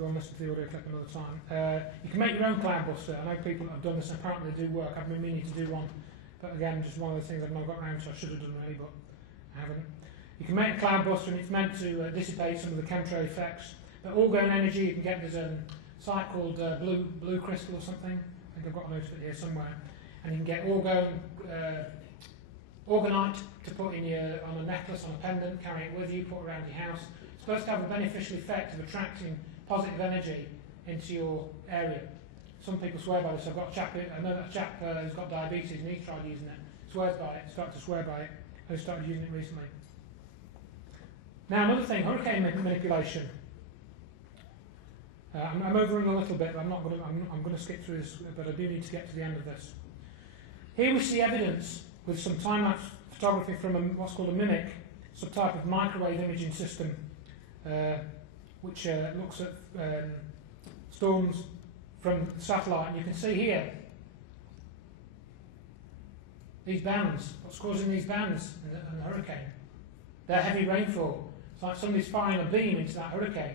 go and listen to the audio clip another time. You can make your own cloud buster. I know people that have done this, and apparently they do work. I've been meaning to do one, but again, just one of the things I've not got around to. I should have done really, but I haven't. You can make a cloud buster, and it's meant to dissipate some of the chemtrail effects. But orgone energy, you can get, there's a site called Blue Crystal or something. I think I've got a note of it here somewhere. And you can get orgonite to put in on a necklace, on a pendant, carry it with you, put it around your house. It's supposed to have a beneficial effect of attracting positive energy into your area. Some people swear by this. I've got a chap, I know that chap who's got diabetes and he tried using it, swears by it, started to swear by it, and he started using it recently. Now another thing, hurricane manipulation. I'm overrunning a little bit, but I'm going to skip through this, but I do need to get to the end of this. Here we see evidence with some time-lapse photography from what's called a MIMIC, subtype of microwave imaging system, which looks at storms from satellite. And you can see here these bands. What's causing these bands in the hurricane? They're heavy rainfall. It's like somebody's firing a beam into that hurricane.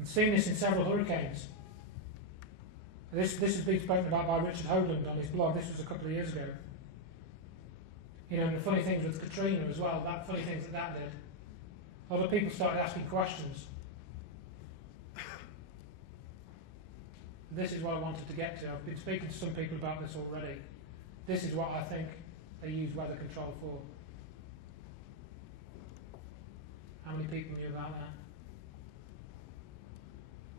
I've seen this in several hurricanes. This has been spoken about by Richard Hoagland on his blog. This was a couple of years ago. You know, and the funny things with Katrina as well, funny things that did. A lot of people started asking questions. This is what I wanted to get to. I've been speaking to some people about this already. This is what I think they use weather control for. How many people knew about that?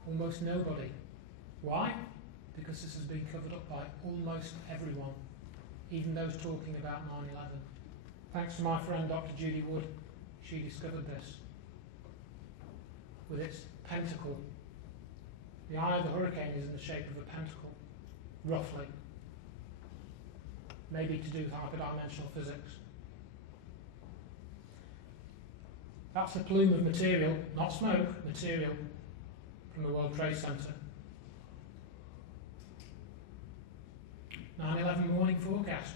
Almost nobody. Why? Because this has been covered up by almost everyone, even those talking about 9/11. Thanks to my friend Dr. Judy Wood, she discovered this. With its pentacle. The eye of the hurricane is in the shape of a pentacle, roughly. Maybe to do with hyperdimensional physics. That's a plume of material, not smoke, material, from the World Trade Center. 9/11 morning forecast.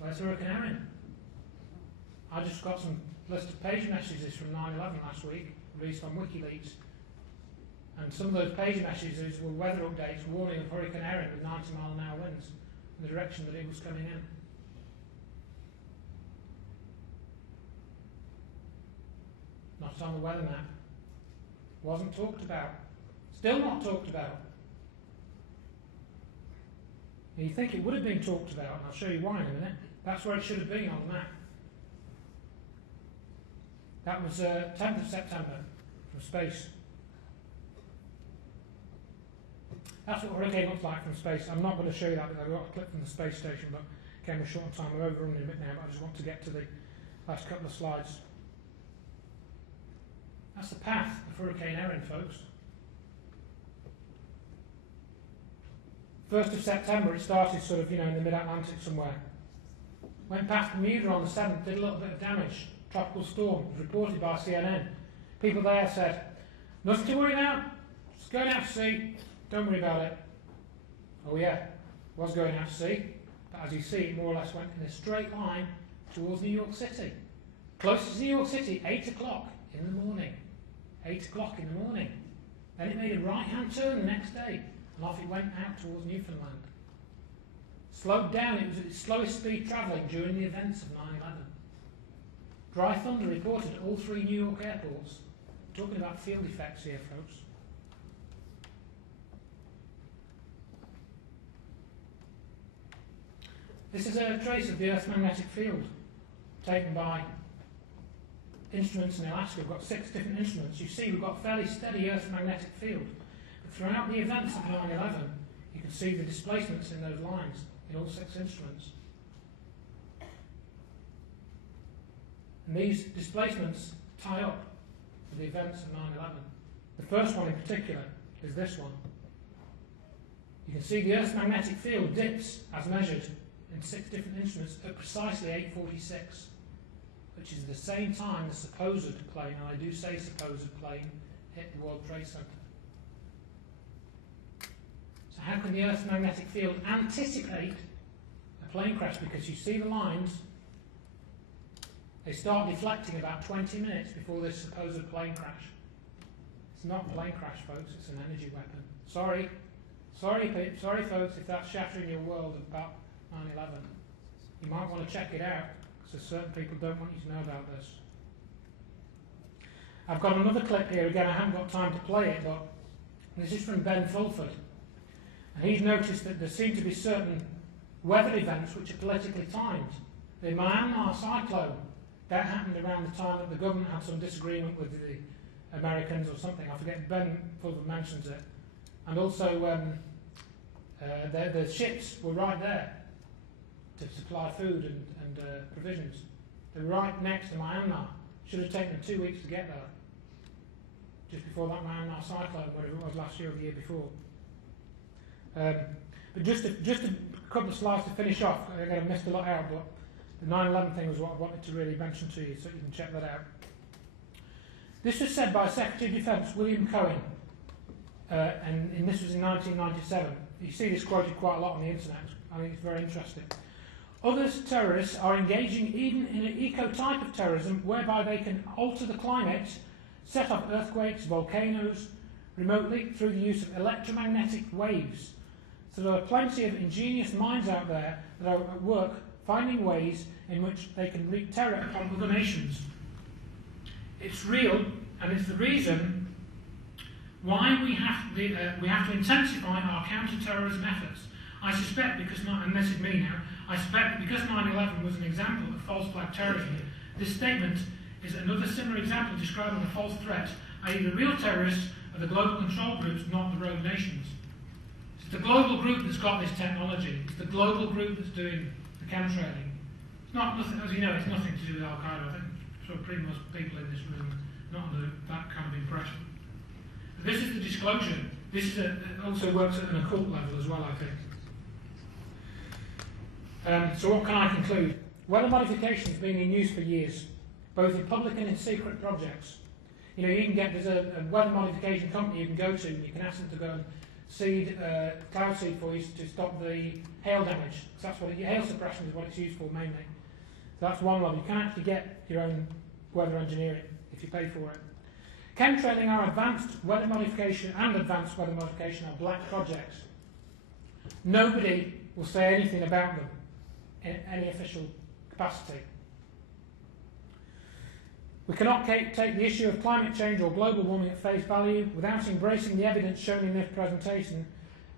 Where's Hurricane Erin? I just got some list of page messages from 9/11 last week, released on WikiLeaks. And some of those page messages were weather updates warning of Hurricane Erin with 90-mile-an-hour winds in the direction that it was coming in. Not on the weather map. Wasn't talked about. Still not talked about. And you think it would have been talked about, and I'll show you why in a minute. That's where it should have been on the map. That was 10th of September from space. That's what a hurricane looks like from space. I'm not going to show you that, but I've got a clip from the space station, but came a short time. We're overrunning a bit now, but I just want to get to the last couple of slides. That's the path of Hurricane Erin, folks. 1st of September, it started sort of, in the mid-Atlantic somewhere. Went past Bermuda on the 7th, did a little bit of damage. Tropical storm, was reported by CNN. People there said, nothing to worry about, just going out to sea, don't worry about it. Oh yeah, was going out to sea, but as you see, it more or less went in a straight line towards New York City. Closest to New York City, 8 o'clock in the morning. 8 o'clock in the morning. Then it made a right-hand turn the next day, and off it went out towards Newfoundland. Slowed down, it was at its slowest speed travelling during the events of 9/11. Dry thunder reported at all 3 New York airports. We're talking about field effects here, folks. This is a trace of the Earth's magnetic field taken by instruments in Alaska. We've got 6 different instruments. You see we've got a fairly steady Earth's magnetic field. But throughout the events of 9/11, you can see the displacements in those lines in all 6 instruments. And these displacements tie up with the events of 9/11. The first one in particular is this one. You can see the Earth's magnetic field dips, as measured, in 6 different instruments at precisely 8:46, which is the same time the supposed plane, and I do say supposed plane, hit the World Trade Center. So how can the Earth's magnetic field anticipate a plane crash? Because you see the lines, they start deflecting about 20 minutes before this supposed plane crash. It's not a plane crash, folks, it's an energy weapon. Sorry, folks, if that's shattering your world about 9/11. You might want to check it out, because certain people don't want you to know about this. I've got another clip here. Again, I haven't got time to play it, but this is from Ben Fulford. And he's noticed that there seem to be certain weather events which are politically timed. The Myanmar cyclone, that happened around the time that the government had some disagreement with the Americans or something. I forget, Ben Fulford mentions it. And also, the ships were right there to supply food and provisions. They're right next to Myanmar. Should have taken them 2 weeks to get there. Just before that Myanmar cyclone, whatever it was last year or the year before. But just a couple of slides to finish off. Again, I missed a lot out, but the 9/11 thing was what I wanted to really mention to you, so you can check that out. This was said by Secretary of Defence William Cohen, and this was in 1997. You see this quoted quite a lot on the internet. I think it's very interesting. Other terrorists are engaging even in an eco-type of terrorism whereby they can alter the climate, set off earthquakes, volcanoes, remotely through the use of electromagnetic waves. So there are plenty of ingenious minds out there that are at work finding ways in which they can wreak terror upon other nations. It's real, and it's the reason why we have to intensify our counter-terrorism efforts. I suspect, and this is me now, I suspect that because 9/11 was an example of false flag terrorism, this statement is another similar example describing a false threat, i.e. the real terrorists are the global control groups, not the rogue nations. It's the global group that's got this technology. It's the global group that's doing the chemtrailing. It's not nothing, as you know, it's nothing to do with Al-Qaeda. I think so pretty much people in this room are not under that kind of impression. But this is the disclosure. This is also works at an occult level as well, I think. So what can I conclude? Weather modification has been in use for years, both in public and in secret projects. You know, you can get, there's a weather modification company you can go to, and you can ask them to go and seed, cloud seed for you to stop the hail damage. Because that's what hail suppression is what it's used for mainly. So that's one level. You can actually get your own weather engineering if you pay for it. Chemtrailing are advanced weather modification and advanced weather modification are black projects. Nobody will say anything about them in any official capacity. We cannot take the issue of climate change or global warming at face value without embracing the evidence shown in this presentation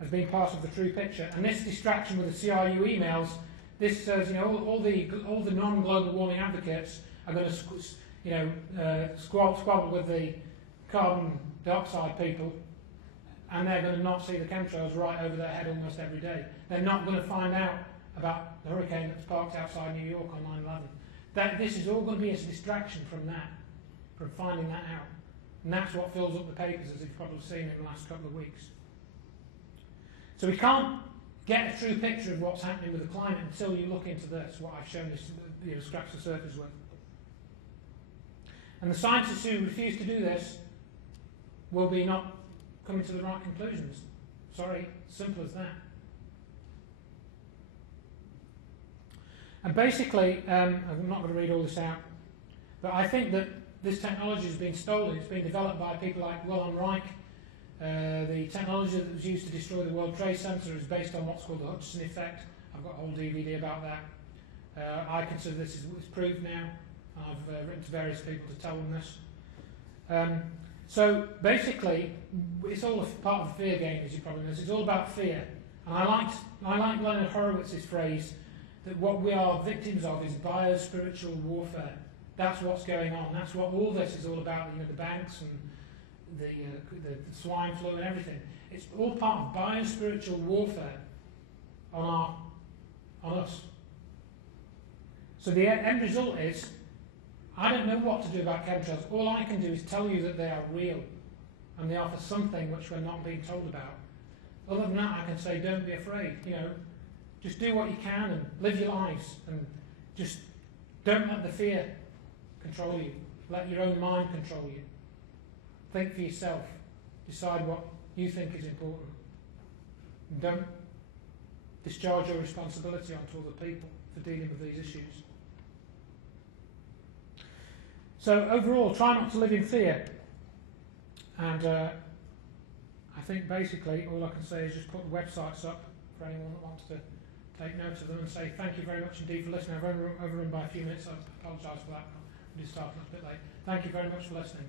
as being part of the true picture. And this distraction with the CRU emails, this says, you know, all the non-global warming advocates are going to, squabble with the carbon dioxide people, and they're going to not see the chemtrails right over their head almost every day. They're not going to find out about the hurricane that's parked outside New York on 9/11. This is all going to be a distraction from that, from finding that out. And that's what fills up the papers, as you've probably seen in the last couple of weeks. So we can't get a true picture of what's happening with the climate until you look into this, what I've shown this, scratch the surface with. And the scientists who refuse to do this will be not coming to the right conclusions. Sorry, simple as that. And basically, I'm not going to read all this out, but I think that this technology has been stolen. It's been developed by people like Wilhelm Reich. The technology that was used to destroy the World Trade Center is based on what's called the Hutchison effect. I've got a whole DVD about that. I consider this is proved now. I've written to various people to tell them this. So basically, it's all a part of the fear game, as you probably know. It's all about fear. And I like Leonard Horowitz's phrase that what we are victims of is bio-spiritual warfare. That's what's going on. That's what all this is all about. You know, the banks and the swine flu and everything. It's all part of bio-spiritual warfare on us. So the end result is, I don't know what to do about chemtrails. All I can do is tell you that they are real and they offer something which we're not being told about. Other than that, I can say, don't be afraid. You know, just do what you can and live your lives, and just don't let the fear control you. Let your own mind control you. Think for yourself. Decide what you think is important. And don't discharge your responsibility onto other people for dealing with these issues. So overall, try not to live in fear. And I think basically all I can say is just put the websites up for anyone that wants to take note of them, and say thank you very much indeed for listening. I've overrun by a few minutes, I apologise for that. We did start a little bit late. Thank you very much for listening.